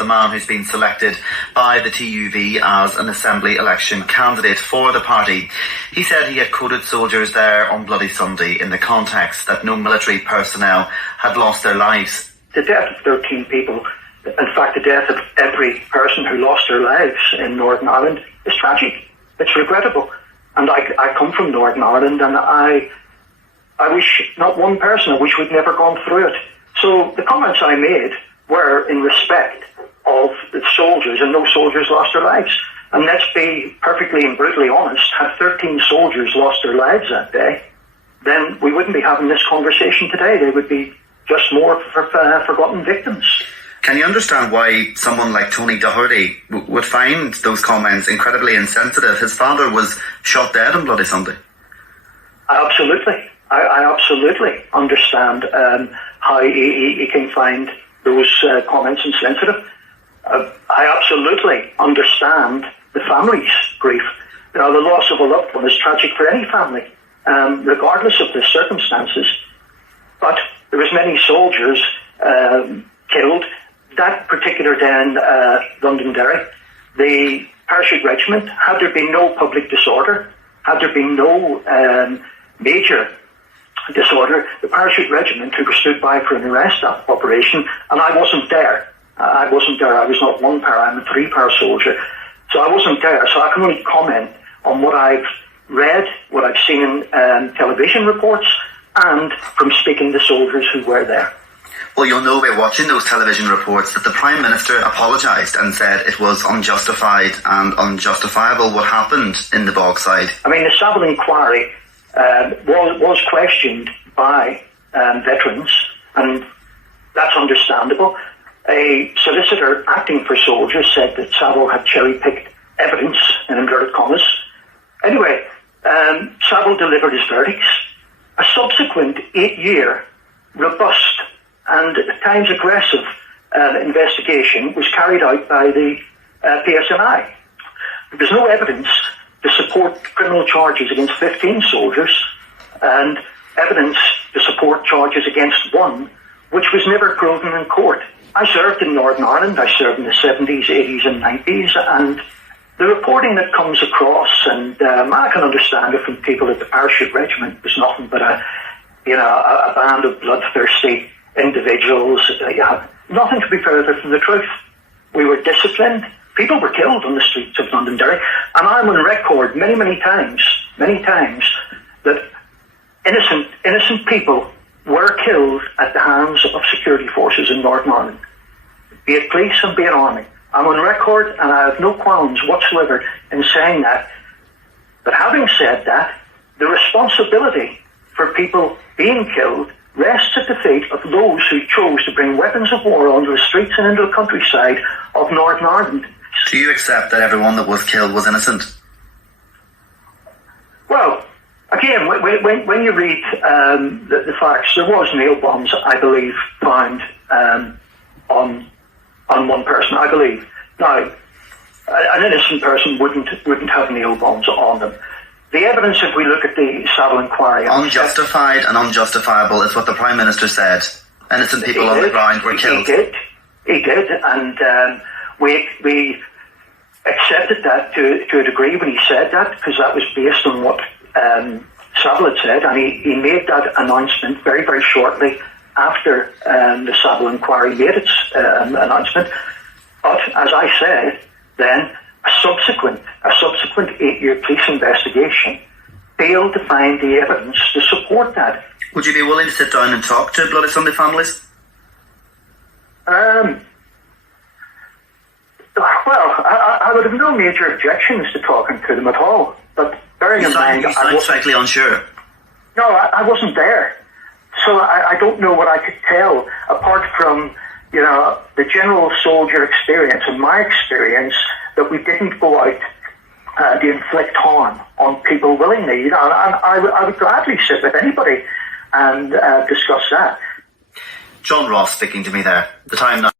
the man who's been selected by the TUV as an Assembly election candidate for the party. He said he had quoted soldiers there on Bloody Sunday in the context that no military personnel had lost their lives. The death of 13 people, in fact the death of every person who lost their lives in Northern Ireland, is tragic. It's regrettable. And I come from Northern Ireland, and I wish not one person, I wish we'd never gone through it. So the comments I made were in respect of the soldiers, and no soldiers lost their lives. And let's be perfectly and brutally honest, had 13 soldiers lost their lives that day, then we wouldn't be having this conversation today. They would be just more forgotten victims. Can you understand why someone like Tony Doherty would find those comments incredibly insensitive? His father was shot dead on Bloody Sunday. Absolutely. I absolutely understand how he can find those comments insensitive. I absolutely understand the family's grief. You know, the loss of a loved one is tragic for any family, regardless of the circumstances. But there was many soldiers killed. That particular day in Londonderry, the parachute regiment, had there been no public disorder, had there been no major disorder, the parachute regiment who stood by for an arrest operation, and I wasn't there. I was not one para, I'm a 3-para soldier. So I wasn't there, so I can only comment on what I've read, what I've seen in television reports, and from speaking to soldiers who were there. Well, you'll know by watching those television reports that the Prime Minister apologised and said it was unjustified and unjustifiable what happened in the Bogside. I mean, the Savile inquiry was questioned by veterans, and that's understandable. A solicitor acting for soldiers said that Savile had cherry-picked evidence, in inverted commas. Anyway, Savile delivered his verdicts. A subsequent 8-year, robust and at times aggressive investigation was carried out by the PSNI. There was no evidence to support criminal charges against 15 soldiers, and evidence to support charges against one, which was never proven in court. I served in Northern Ireland. I served in the 70s, 80s and 90s, and the reporting that comes across, and I can understand it from people that the parachute regiment was nothing but a band of bloodthirsty individuals. Nothing could be further from the truth. We were disciplined. People were killed on the streets of Londonderry, and I'm on record many times that innocent people were killed at the hands of security forces in Northern Ireland, be it police and be it army. I'm on record, and I have no qualms whatsoever in saying that. But having said that, the responsibility for people being killed rests at the fate of those who chose to bring weapons of war onto the streets and into the countryside of Northern Ireland. Do you accept that everyone that was killed was innocent? Well, again, when you read the facts, there was nail bombs, I believe, found on one person, I believe. Now, an innocent person wouldn't have nail bombs on them. The evidence, if we look at the Savile inquiry... Unjustified and unjustifiable is what the Prime Minister said. Innocent people on the ground were killed. He did, and we accepted that to a degree when he said that, because that was based on what Savile had said, and he made that announcement very, very shortly after the Savile inquiry made its announcement. But, as I said, then a subsequent 8-year police investigation failed to find the evidence to support that. Would you be willing to sit down and talk to Bloody Sunday families? Well, I would have no major objections to talking to them at all. But bearing in mind, you sound slightly unsure. No, I wasn't there, so I don't know what I could tell apart from the general soldier experience and my experience that we didn't go out to inflict harm on people willingly. And I would gladly sit with anybody and discuss that. John Ross speaking to me there. The time now.